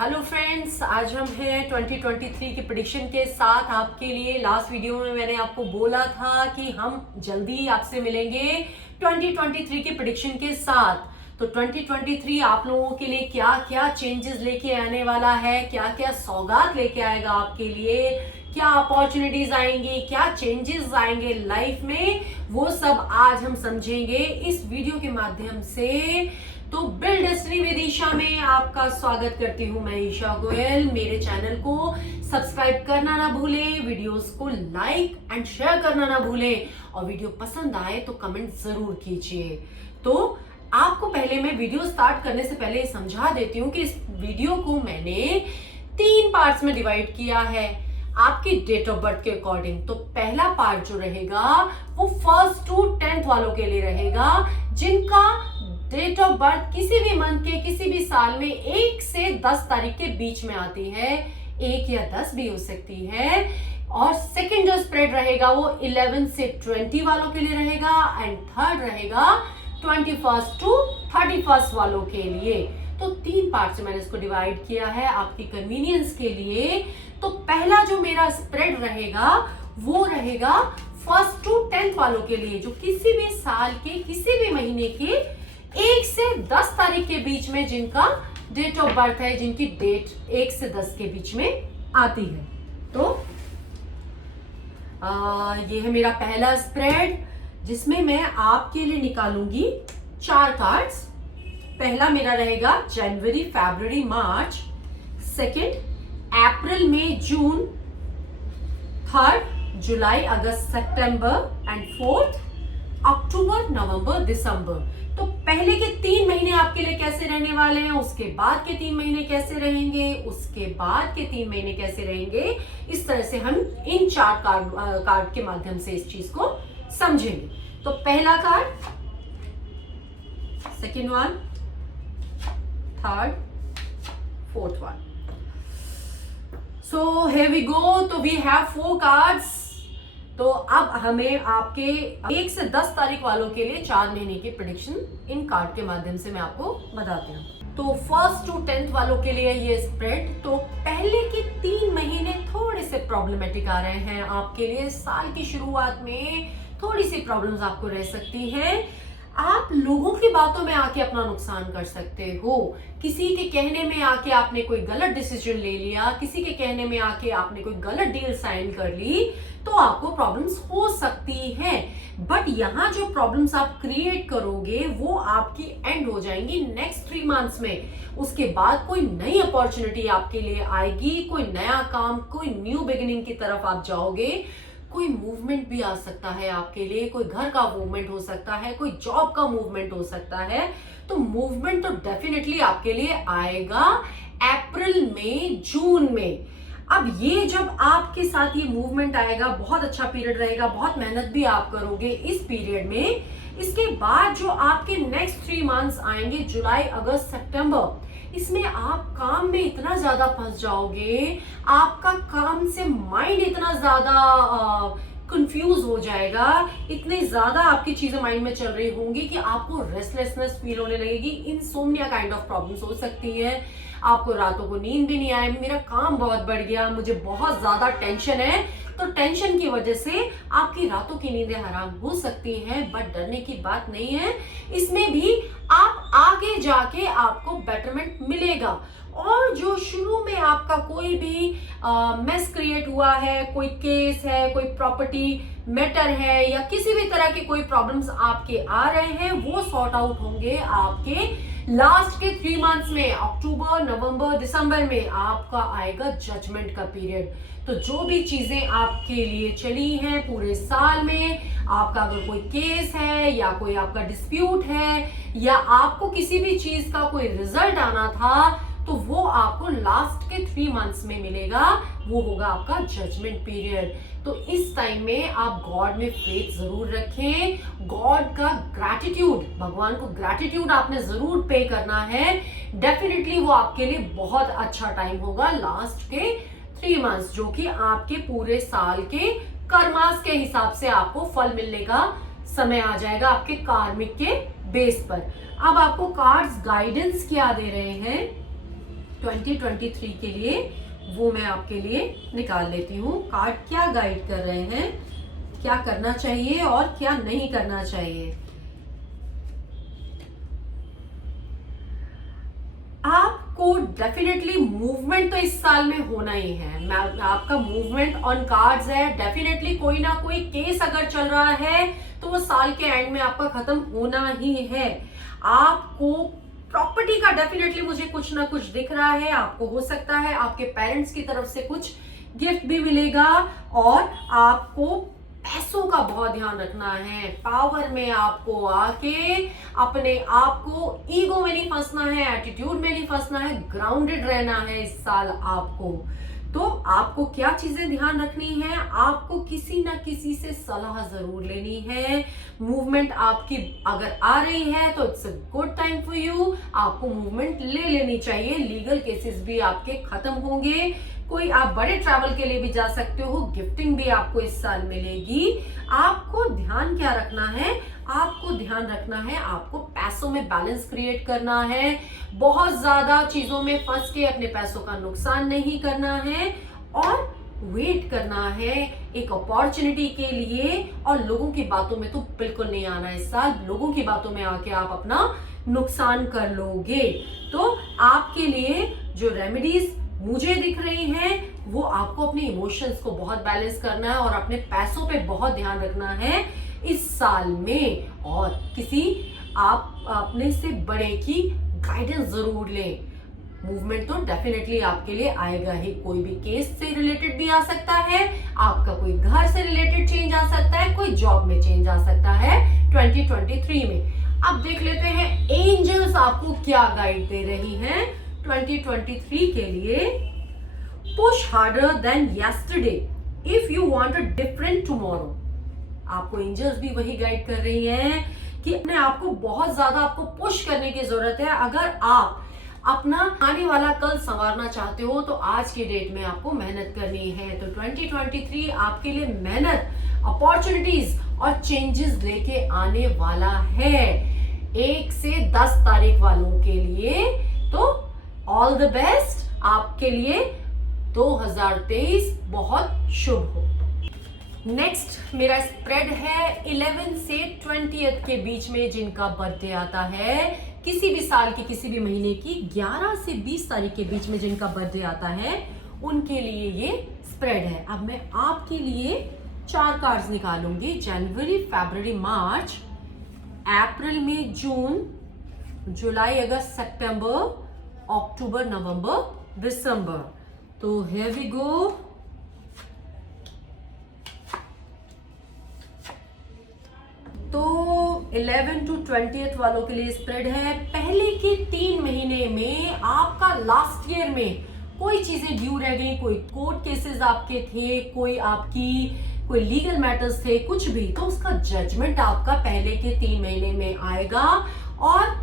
Hello friends, आज हम हैं 2023 की प्रेडिक्शन के साथ आपके लिए। लास्ट वीडियो में मैंने आपको बोला था कि हम जल्दी आपसे मिलेंगे 2023 की प्रेडिक्शन के साथ। तो 2023 आप लोगों के लिए क्या क्या चेंजेस लेके आने वाला है, क्या क्या सौगात लेके आएगा आपके लिए, क्या अपॉर्चुनिटीज आएंगी, क्या चेंजेस आएंगे लाइफ में, वो सब आज हम समझेंगे इस वीडियो के माध्यम से। तो बिल्ड डेस्टिनी विद ईशा में आपका स्वागत करती हूँ मैं, ईशा गोयल। मेरे चैनल को सब्सक्राइब करना ना भूलें, वीडियोस को लाइक एंड शेयर करना ना भूलें, और वीडियो पसंद आए तो कमेंट जरूर कीजिए। तो आपको पहले मैं वीडियो स्टार्ट करने से पहले समझा देती हूँ कि इस वीडियो को मैंने 3 पार्ट्स में डिवाइड किया है आपकी डेट ऑफ बर्थ के अकॉर्डिंग। तो पहला पार्ट जो रहेगा वो 1st to 10th वालों के लिए रहेगा, जिनका डेट ऑफ बर्थ किसी भी मंथ के किसी भी साल में 1 से 10 तारीख के बीच में आती है, 1 या 10 भी हो सकती है। और सेकंड जो स्प्रेड रहेगा वो 11 से 20 वालों के लिए रहेगा, एंड थर्ड रहेगा 21st to 31st वालों के लिए। तो 3 पार्ट से मैंने इसको डिवाइड किया है आपकी कन्वीनियंस के लिए। तो पहला जो मेरा स्प्रेड रहेगा वो रहेगा 1st to 10th वालों के लिए, जो किसी भी साल के किसी भी महीने के 1 से 10 तारीख के बीच में जिनका डेट ऑफ बर्थ है, जिनकी डेट 1 से 10 के बीच में आती है। तो ये है मेरा पहला स्प्रेड, जिसमें मैं आपके लिए निकालूंगी 4 कार्ड्स। पहला मेरा रहेगा जनवरी, फरवरी, मार्च, सेकंड अप्रैल, मई, जून, थर्ड जुलाई, अगस्त, सितंबर, एंड फोर्थ अक्टूबर, नवंबर, दिसंबर। तो पहले के 3 महीने आपके लिए कैसे रहने वाले हैं, उसके बाद के 3 महीने कैसे रहेंगे, उसके बाद के 3 महीने कैसे रहेंगे, इस तरह से हम इन 4 कार्ड के माध्यम से इस चीज को समझेंगे। तो पहला card, second one, third, fourth one. So here we go. तो वी हैव 4 कार्ड्स। तो अब हमें आपके 1 से 10 तारीख वालों के लिए 4 महीने की प्रेडिक्शन इन कार्ड के माध्यम से मैं आपको बताती हूँ। तो 1st to 10th वालों के लिए ये स्प्रेड। तो पहले के 3 महीने थोड़े से प्रॉब्लमेटिक आ रहे हैं आपके लिए। साल की शुरुआत में थोड़ी सी प्रॉब्लम्स आपको रह सकती हैं। आप लोगों की बातों में आके अपना नुकसान कर सकते हो। किसी के कहने में आके आपने कोई गलत डिसीजन ले लिया, किसी के कहने में आके आपने कोई गलत डील साइन कर ली, तो आपको प्रॉब्लम्स हो सकती हैं। बट यहाँ जो प्रॉब्लम्स आप क्रिएट करोगे वो आपकी एंड हो जाएंगी नेक्स्ट 3 मंथ्स में। उसके बाद कोई नई अपॉर्चुनिटी आपके लिए आएगी, कोई नया काम, कोई न्यू बिगिनिंग की तरफ आप जाओगे। कोई मूवमेंट भी आ सकता है आपके लिए, कोई घर का मूवमेंट हो सकता है, कोई जॉब का मूवमेंट हो सकता है। तो मूवमेंट तो डेफिनेटली आपके लिए आएगा अप्रैल में, जून में। अब ये जब आपके साथ ये मूवमेंट आएगा, बहुत अच्छा पीरियड रहेगा, बहुत मेहनत भी आप करोगे इस पीरियड में। इसके बाद जो आपके नेक्स्ट 3 मंथ्स आएंगे, जुलाई, अगस्त, सितंबर, इसमें आप काम में इतना ज्यादा फंस जाओगे, आपका काम से माइंड इतना ज्यादा कंफ्यूज हो जाएगा, इतनी ज्यादा आपकी चीजें माइंड में चल रही होंगी कि आपको रेस्टलेसनेस फील होने लगेगी। इंसोम्निया काइंड ऑफ प्रॉब्लम्स हो सकती है। आपको रातों को नींद भी नहीं आए, मेरा काम बहुत बढ़ गया, मुझे बहुत ज्यादा टेंशन है। तो टेंशन की वजह से आपकी रातों की नींदें हराम हो सकती हैं। बट डरने की बात नहीं है, इसमें भी आप आगे जाके आपको बेटरमेंट मिलेगा। और जो शुरू में आपका कोई भी मेस क्रिएट हुआ है, कोई केस है, कोई प्रॉपर्टी मैटर है, या किसी भी तरह के कोई प्रॉब्लम्स आपके आ रहे हैं, वो सॉर्ट आउट होंगे आपके लास्ट के 3 मंथ्स में। अक्टूबर, नवंबर, दिसंबर में आपका आएगा जजमेंट का पीरियड। तो जो भी चीजें आपके लिए चली हैं पूरे साल में, आपका अगर कोई केस है या कोई आपका डिस्प्यूट है, या आपको किसी भी चीज का कोई रिजल्ट आना था, तो वो आपको लास्ट के 3 मंथ्स में मिलेगा। वो होगा आपका जजमेंट पीरियड। तो इस टाइम में आप गॉड में फेथ जरूर रखें। गॉड का ग्रैटिट्यूड, भगवान को ग्रैटिट्यूड आपने जरूर पे करना है। डेफिनेटली वो आपके लिए बहुत अच्छा टाइम होगा लास्ट के 3 मंथ्स, जो कि आपके पूरे साल के कर्मास के हिसाब से आपको फल मिलने का समय आ जाएगा, आपके कार्मिक के बेस पर। अब आपको कार्ड्स गाइडेंस क्या दे रहे हैं 2023 के लिए वो मैं आपके लिए निकाल लेती हूँ। कार्ड क्या गाइड कर रहे हैं, क्या करना चाहिए और क्या नहीं करना चाहिए। आपको डेफिनेटली मूवमेंट तो इस साल में होना ही है। आपका मूवमेंट ऑन कार्ड्स है। डेफिनेटली कोई ना कोई केस अगर चल रहा है तो वो साल के एंड में आपका खत्म होना ही है। आपको प्रॉपर्टी का डेफिनेटली मुझे कुछ ना कुछ दिख रहा है। आपको हो सकता है आपके पेरेंट्स की तरफ से कुछ गिफ्ट भी मिलेगा और आपको पैसों का बहुत ध्यान रखना है। पावर में आपको आके अपने आप को ईगो में नहीं फंसना है, एटीट्यूड में नहीं फंसना है, ग्राउंडेड रहना है इस साल आपको। तो आपको क्या चीजें ध्यान रखनी है, आपको किसी ना किसी से सलाह जरूर लेनी है। मूवमेंट आपकी अगर आ रही है तो it's a good time for you, आपको मूवमेंट ले लेनी चाहिए। लीगल केसेस भी आपके खत्म होंगे। कोई आप बड़े ट्रैवल के लिए भी जा सकते हो। गिफ्टिंग भी आपको इस साल मिलेगी। आपको ध्यान क्या रखना है, आपको ध्यान रखना है आपको पैसों में बैलेंस क्रिएट करना है। बहुत ज्यादा चीजों में फंस के अपने पैसों का नुकसान नहीं करना है और वेट करना है एक अपॉर्चुनिटी के लिए। और लोगों की बातों में तो बिल्कुल नहीं आना इस साल। लोगों की बातों में आके आप अपना नुकसान कर लोगे। तो आपके लिए जो रेमेडीज मुझे दिख रही हैं वो आपको अपने इमोशंस को बहुत बैलेंस करना है और अपने पैसों पे बहुत ध्यान रखना है इस साल में। और किसी आप अपने से बड़े की गाइडेंस जरूर लें। मूवमेंट तो डेफिनेटली आपके लिए आएगा ही। कोई भी केस से रिलेटेड भी आ सकता है, आपका कोई घर से रिलेटेड चेंज आ सकता है, कोई जॉब में चेंज आ सकता है 2023 में। अब देख लेते हैं एंजल्स आपको क्या गाइड दे रही हैं 2023 के लिए। Push harder than yesterday if you want a different tomorrow. आपको एंजल्स भी वही गाइड कर रही हैं कि अपने आप को बहुत ज्यादा आपको पुश करने की जरूरत है। अगर आप अपना आने वाला कल संवारना चाहते हो तो आज के डेट में आपको मेहनत करनी है। तो 2023 आपके लिए मेहनत, अपॉर्चुनिटीज और चेंजेस लेके आने वाला है 1 से 10 तारीख वालों के लिए। तो ऑल द बेस्ट आपके लिए। 2023 बहुत शुभ हो। नेक्स्ट मेरा स्प्रेड है 11 से 20 के बीच में जिनका बर्थडे आता है। किसी भी साल के किसी भी महीने की 11 से 20 तारीख के बीच में जिनका बर्थडे आता है उनके लिए ये स्प्रेड है। अब मैं आपके लिए 4 कार्ड्स निकालूंगी। जनवरी, फरवरी, मार्च, अप्रैल, मई, जून, जुलाई, अगस्त, सितंबर, अक्टूबर, नवंबर, दिसंबर। तो हियर वी गो। तो 11 to 20 वालों के लिए स्प्रेड है। पहले के 3 महीने में आपका लास्ट ईयर में कोई चीजें ड्यू रह गई, कोई कोर्ट केसेस आपके थे, कोई लीगल मैटर्स थे, कुछ भी, तो उसका जजमेंट आपका पहले के 3 महीने में आएगा। और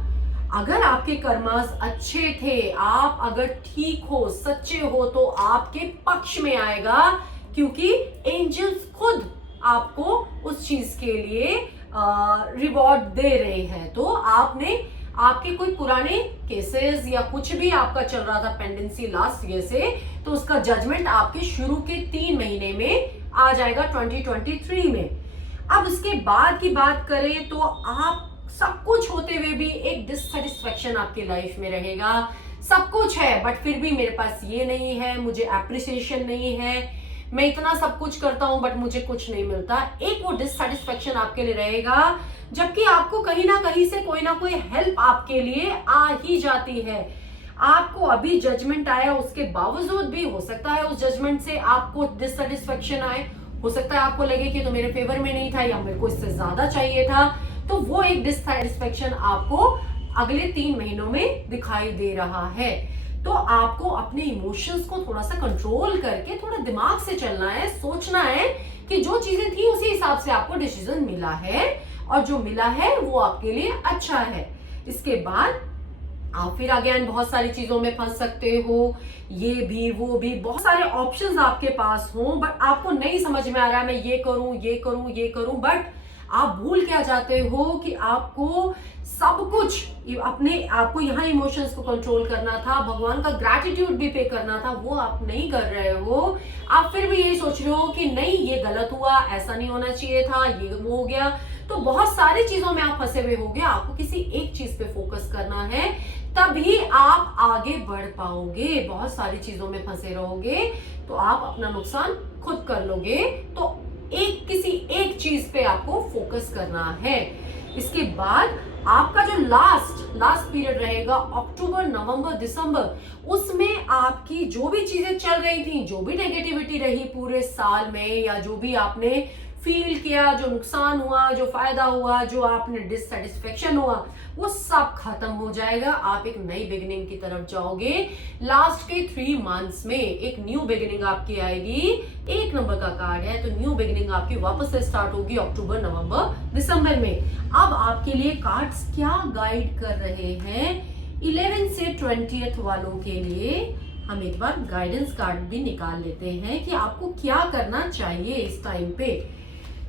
अगर आपके कर्मास अच्छे थे, आप अगर ठीक हो, सच्चे हो, तो आपके पक्ष में आएगा क्योंकि एंजल्स खुद आपको उस चीज के लिए रिवॉर्ड दे रहे हैं। तो आपके कोई पुराने केसेस या कुछ भी आपका चल रहा था पेंडेंसी लास्ट ईयर से, तो उसका जजमेंट आपके शुरू के 3 महीने में आ जाएगा 2023 में। अब इसके बाद की बात करें तो आप सब कुछ होते हुए भी एक डिससेटिस्फेक्शन आपकी लाइफ में रहेगा। सब कुछ है बट फिर भी मेरे पास ये नहीं है, मुझे एप्रिसिएशन नहीं है, मैं इतना सब कुछ करता हूं बट मुझे कुछ नहीं मिलता। एक वो डिससेटिस्फेक्शन आपके लिए रहेगा, जबकि आपको कहीं ना कहीं से कोई ना कोई हेल्प आपके लिए आ ही जाती है। आपको अभी जजमेंट आया, उसके बावजूद भी हो सकता है उस जजमेंट से आपको डिससेटिस्फेक्शन आए। हो सकता है आपको लगे कि तो मेरे फेवर में नहीं था या मेरे को इससे ज्यादा चाहिए था। तो वो एक डिससेटिस्फेक्शन आपको अगले 3 महीनों में दिखाई दे रहा है। तो आपको अपने इमोशंस को थोड़ा सा कंट्रोल करके थोड़ा दिमाग से चलना है, सोचना है कि जो चीजें थी उसी हिसाब से आपको डिसीजन मिला है और जो मिला है वो आपके लिए अच्छा है। इसके बाद आप फिर अगेन बहुत सारी चीजों में फंस सकते हो, ये भी वो भी, बहुत सारे ऑप्शंस आपके पास हो बट आपको नहीं समझ में आ रहा है मैं ये करूं ये करूं ये करूं। बट आप भूल क्या जाते हो कि आपको सब कुछ अपने आपको यहाँ इमोशंस को कंट्रोल करना था, भगवान का ग्रैटिट्यूड भी पे करना था, वो आप नहीं कर रहे हो। आप फिर भी यही सोच रहे हो कि नहीं ये गलत हुआ, ऐसा नहीं होना चाहिए था, ये वो हो गया। तो बहुत सारी चीजों में आप फंसे हुए होगे। आपको किसी एक चीज पे फोकस करना है, तभी आप आगे बढ़ पाओगे। बहुत सारी चीजों में फंसे रहोगे तो आप अपना नुकसान खुद कर लोगे। तो किसी एक चीज पे आपको फोकस करना है। इसके बाद आपका जो लास्ट पीरियड रहेगा अक्टूबर, नवंबर, दिसंबर, उसमें आपकी जो भी चीजें चल रही थी, जो भी नेगेटिविटी रही पूरे साल में, या जो भी आपने फील किया, जो नुकसान हुआ, जो फायदा हुआ, जो आपने डिससेटिस्फेक्शन हुआ, वो सब खत्म हो जाएगा। आप एक नई बिगिनिंग की तरफ जाओगे। लास्ट के 3 मंथ्स में एक न्यू बिगिनिंग आपकी आएगी। 1 नंबर का कार्ड है, तो न्यू बिगिनिंग आपकी वापस से स्टार्ट होगी अक्टूबर, नवंबर, दिसंबर में। अब आपके लिए कार्ड्स क्या गाइड कर रहे हैं 11 से 20 वालों के लिए, हम एक बार गाइडेंस कार्ड भी निकाल लेते हैं कि आपको क्या करना चाहिए इस टाइम पे।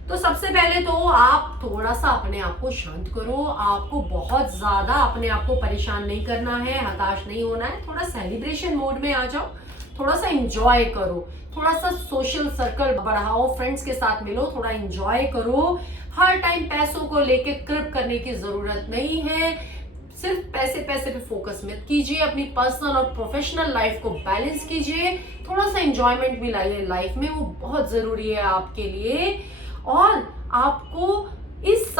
तो सबसे पहले तो आप थोड़ा सा अपने आप को शांत करो। आपको बहुत ज्यादा अपने आप को परेशान नहीं करना है, हताश नहीं होना है। थोड़ा सेलिब्रेशन मोड में आ जाओ, थोड़ा सा एंजॉय करो, थोड़ा सा सोशल सर्कल बढ़ाओ, फ्रेंड्स के साथ मिलो, थोड़ा एंजॉय करो। हर टाइम पैसों को लेके कृप करने की जरूरत नहीं है। सिर्फ पैसे पे फोकस मत कीजिए। अपनी पर्सनल और प्रोफेशनल लाइफ को बैलेंस कीजिए। थोड़ा सा एंजॉयमेंट भी लाइए लाइफ में, वो बहुत जरूरी है आपके लिए। और आपको इस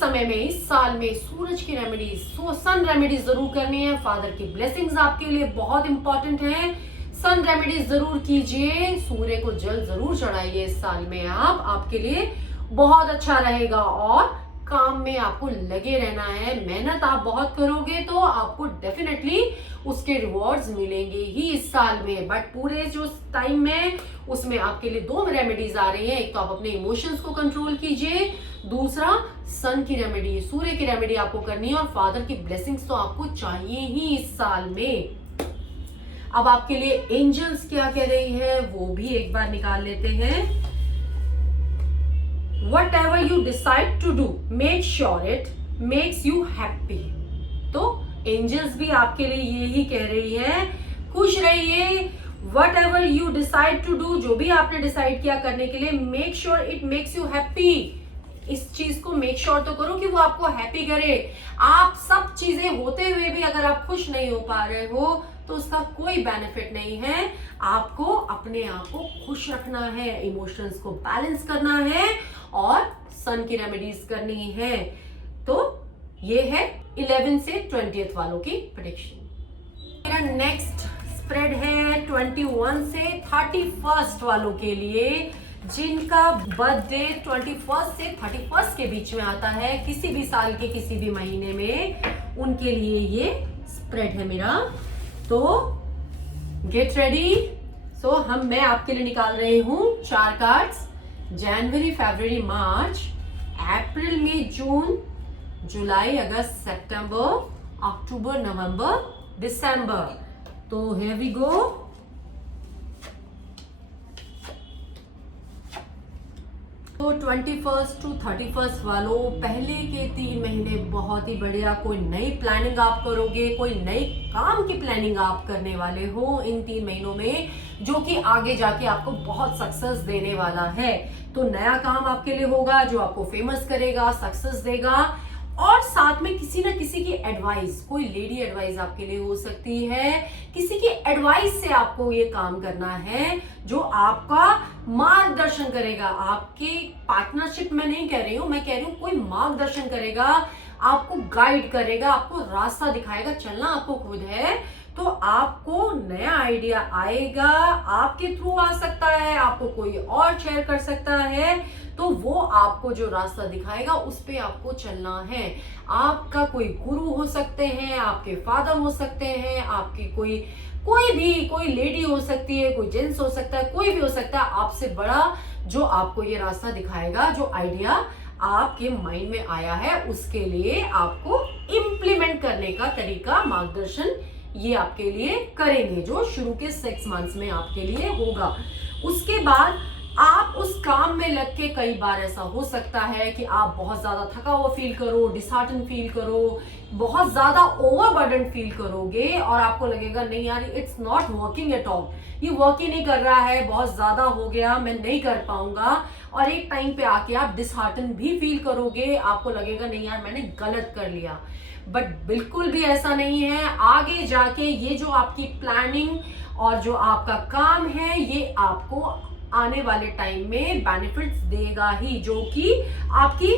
समय में, इस साल में सूरज की रेमेडीज, सन रेमेडीज जरूर करनी है। फादर की ब्लेसिंग्स आपके लिए बहुत इंपॉर्टेंट है। सन रेमेडीज जरूर कीजिए, सूर्य को जल जरूर चढ़ाइए इस साल में। आपके लिए बहुत अच्छा रहेगा। और काम में आपको लगे रहना है। मेहनत आप बहुत करोगे तो आपको डेफिनेटली उसके रिवॉर्ड्स मिलेंगे ही इस साल में। बट पूरे जो टाइम में उसमें आपके लिए 2 रेमेडीज आ रही हैं। एक तो आप अपने इमोशंस को कंट्रोल कीजिए, दूसरा सन की रेमेडी, सूर्य की रेमेडी आपको करनी है। और फादर की ब्लेसिंग्स तो आपको चाहिए ही इस साल में। अब आपके लिए एंजल्स क्या कह रही है वो भी एक बार निकाल लेते हैं। Whatever you decide to do, make sure it makes you happy. तो एंजल्स भी आपके लिए यही कह रही है, खुश रहिए। Whatever you decide to do, जो भी आपने डिसाइड किया करने के लिए, make sure it makes you happy. इस चीज को मेक श्योर तो करो कि वो आपको हैप्पी करे। आप सब चीजें होते हुए भी अगर आप खुश नहीं हो पा रहे हो तो उसका कोई बेनिफिट नहीं है। आपको अपने आप को खुश रखना है, इमोशंस को बैलेंस करना है और सन की रेमेडीज करनी है। तो ये है 11 से 20 वालों की प्रेडिक्शन। मेरा नेक्स्ट स्प्रेड है 21 से 31 वालों के लिए, जिनका बर्थडे 21 से 31 के बीच में आता है, किसी भी साल के किसी भी महीने में, उनके लिए ये स्प्रेड है मेरा। तो गेट रेडी। मैं आपके लिए निकाल रही हूं 4 कार्ड्स। जनवरी, फरवरी, मार्च, अप्रैल, मई, जून, जुलाई, अगस्त, सितंबर, अक्टूबर, नवंबर, दिसंबर। तो हियर वी गो। तो 21 टू 31 वालों, पहले के 3 महीने बहुत ही बढ़िया। कोई नई प्लानिंग आप करोगे, कोई नई काम की प्लानिंग आप करने वाले हो इन 3 महीनों में, जो कि आगे जाके आपको बहुत सक्सेस देने वाला है। तो नया काम आपके लिए होगा जो आपको फेमस करेगा, सक्सेस देगा। और साथ में किसी ना किसी की एडवाइस, कोई लेडी एडवाइस आपके लिए हो सकती है। किसी की एडवाइस से आपको ये काम करना है जो आपका मार्गदर्शन करेगा। आपके पार्टनरशिप में नहीं कह रही हूं, मैं कह रही हूं कोई मार्गदर्शन करेगा, आपको गाइड करेगा, आपको रास्ता दिखाएगा। चलना आपको खुद है तो आपको नया आइडिया आएगा, आपके थ्रू आ सकता है, आपको कोई और शेयर कर सकता है। तो वो आपको जो रास्ता दिखाएगा उस पे आपको चलना है। आपका कोई गुरु हो सकते हैं, आपके फादर हो सकते हैं, आपकी कोई लेडी हो सकती है, कोई जेंट्स हो सकता है, कोई भी हो सकता है आपसे बड़ा, जो आपको ये रास्ता दिखाएगा। जो आइडिया आपके माइंड में आया है उसके लिए आपको इम्प्लीमेंट करने का तरीका, मार्गदर्शन ये आपके लिए करेंगे, जो शुरू के 6 मंथ्स में आपके लिए होगा। उसके बाद आप उस काम में लग के कई बार ऐसा हो सकता है कि आप बहुत ज्यादा थका हुआ फील करो, डिसहार्टन फील करो, बहुत ज्यादा ओवरबर्डन फील करोगे और आपको लगेगा नहीं यार it's not working at all, ये वर्क ही नहीं कर रहा है, बहुत ज्यादा हो गया, मैं नहीं कर पाऊंगा। और एक टाइम पे आके आप डिसहार्टन भी फील करोगे, आपको लगेगा नहीं यार मैंने गलत कर लिया। बट बिल्कुल भी ऐसा नहीं है। आगे जाके ये जो आपकी प्लानिंग और जो आपका काम है ये आपको आने वाले टाइम में बेनिफिट्स देगा ही, जो कि आपकी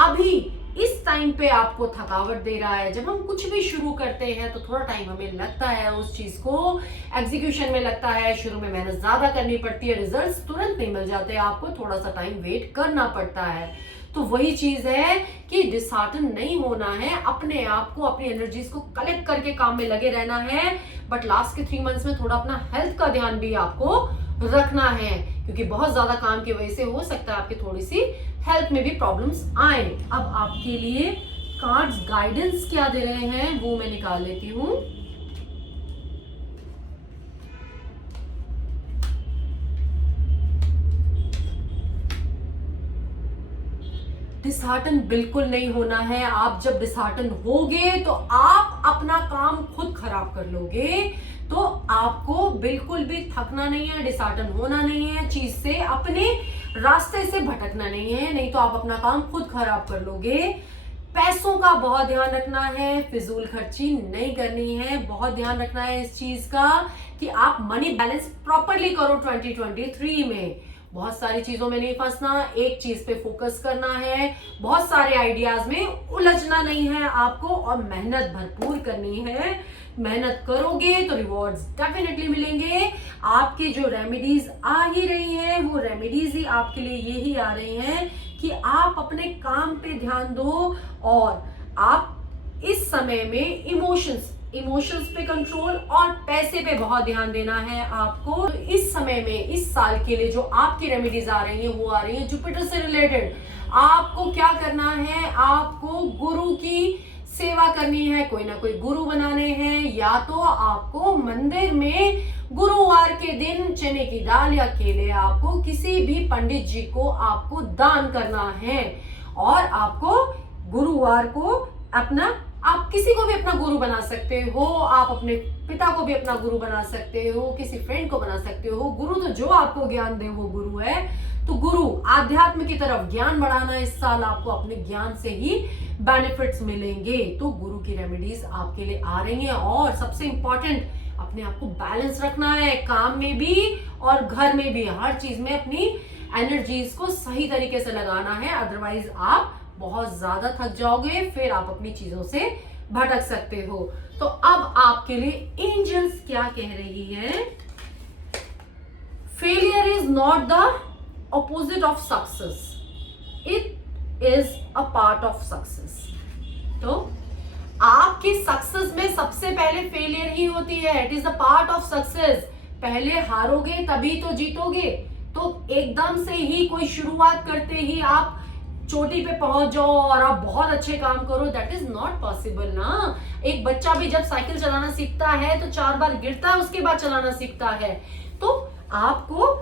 अभी इस टाइम पे आपको थकावट दे रहा है। जब हम कुछ भी शुरू करते हैं तो थोड़ा टाइम हमें लगता है उस चीज को एग्जीक्यूशन में लगता है, शुरू में मेहनत ज्यादा करनी पड़ती है, रिजल्ट्स तुरंत नहीं मिल जाते, आपको थोड़ा सा टाइम वेट करना पड़ता है। तो वही चीज है कि डिसहार्टन नहीं होना है, अपने आप को अपनी एनर्जीज को कलेक्ट करके काम में लगे रहना है। बट लास्ट के 3 मंथ्स में थोड़ा अपना हेल्थ का ध्यान भी आपको रखना है, क्योंकि बहुत ज्यादा काम की वजह से हो सकता है आपकी थोड़ी सी हेल्थ में भी प्रॉब्लम्स आए। अब आपके लिए कार्ड्स गाइडेंस क्या दे रहे हैं वो मैं निकाल लेती हूं। डिसहार्टन बिल्कुल नहीं होना है। आप जब डिसहार्टन होगे तो आप अपना काम खुद खराब कर लोगे। तो आपको बिल्कुल भी थकना नहीं है, डिसहार्टन होना नहीं है, चीज से अपने रास्ते से भटकना नहीं है, नहीं तो आप अपना काम खुद खराब कर लोगे। पैसों का बहुत ध्यान रखना है, फिजूल खर्ची नहीं करनी है, बहुत ध्यान रखना है इस चीज का कि आप मनी बैलेंस प्रॉपरली करो 2023 में। बहुत सारी चीजों में नहीं फंसना, एक चीज पे फोकस करना है, बहुत सारे आइडियाज में उलझना नहीं है आपको, और मेहनत भरपूर करनी है। मेहनत करोगे तो रिवॉर्ड्स डेफिनेटली मिलेंगे। आपकी जो रेमेडीज आ ही रही हैं वो रेमेडीज ही आपके लिए यही आ रही हैं कि आप अपने काम पे ध्यान दो, और आप इस समय में इमोशंस पे कंट्रोल और पैसे पे बहुत ध्यान देना है आपको। तो इस समय में इस साल के लिए जो आपकी रेमेडीज आ रही हैं वो आ रही हैं जुपिटर से रिलेटेड। आपको क्या करना है, आपको गुरु की सेवा करनी है, कोई ना कोई गुरु बनाने हैं, या तो आपको मंदिर में गुरुवार के दिन चने की दाल या केले आपको किसी भी पंडित जी को आपको दान करना है। और आपको गुरुवार को अपना, आप किसी को भी अपना गुरु बना सकते हो, आप अपने पिता को भी अपना गुरु बना सकते हो, किसी फ्रेंड को बना सकते हो। गुरु तो जो आपको ज्ञान दे वो गुरु है। तो गुरु आध्यात्म की तरफ ज्ञान बढ़ाना, इस साल आपको अपने ज्ञान से ही बेनिफिट्स मिलेंगे। तो गुरु की रेमेडीज आपके लिए आ रही हैं। और सबसे इंपॉर्टेंट, अपने आप को बैलेंस रखना है, काम में भी और घर में भी, हर चीज में अपनी एनर्जीज को सही तरीके से लगाना है, अदरवाइज आप बहुत ज्यादा थक जाओगे, फिर आप अपनी चीजों से भटक सकते हो। तो अब आपके लिए एंजल्स क्या कह रही है? Failure is not the opposite of success, it is a part of success. तो आपकी सक्सेस में सबसे पहले फेलियर ही होती है, it is a part of success. पहले हारोगे तभी तो जीतोगे। तो एकदम से ही कोई शुरुआत करते ही आप चोटी पे पहुंच जाओ और आप बहुत अच्छे काम करो, दैट इज नॉट पॉसिबल ना। एक बच्चा भी जब साइकिल चलाना सीखता है तो 4 बार गिरता है, उसके बाद चलाना सीखता है। तो आपको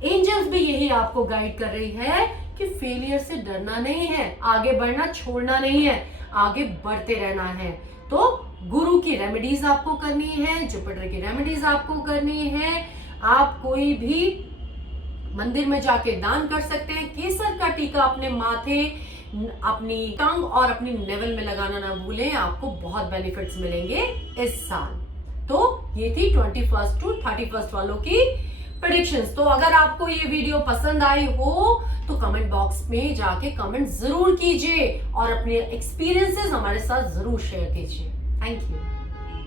एंजल्स भी यही आपको गाइड कर रही है कि फेलियर से डरना नहीं है, आगे बढ़ना छोड़ना नहीं है, आगे बढ़ते रहना है। तो गुरु की रेमेडीज आपको करनी है, जुपिटर की रेमेडीज आपको करनी है। आप कोई भी मंदिर में जाके दान कर सकते हैं। केसर का टीका अपने माथे, अपनी टंग और अपनी नेवल में लगाना ना भूलें, आपको बहुत बेनिफिट्स मिलेंगे इस साल। तो ये थी 21 to 31 वालों की प्रेडिक्शंस। तो अगर आपको ये वीडियो पसंद आई हो तो कमेंट बॉक्स में जाके कमेंट जरूर कीजिए और अपने एक्सपीरियंसेस हमारे साथ जरूर शेयर कीजिए। Thank you.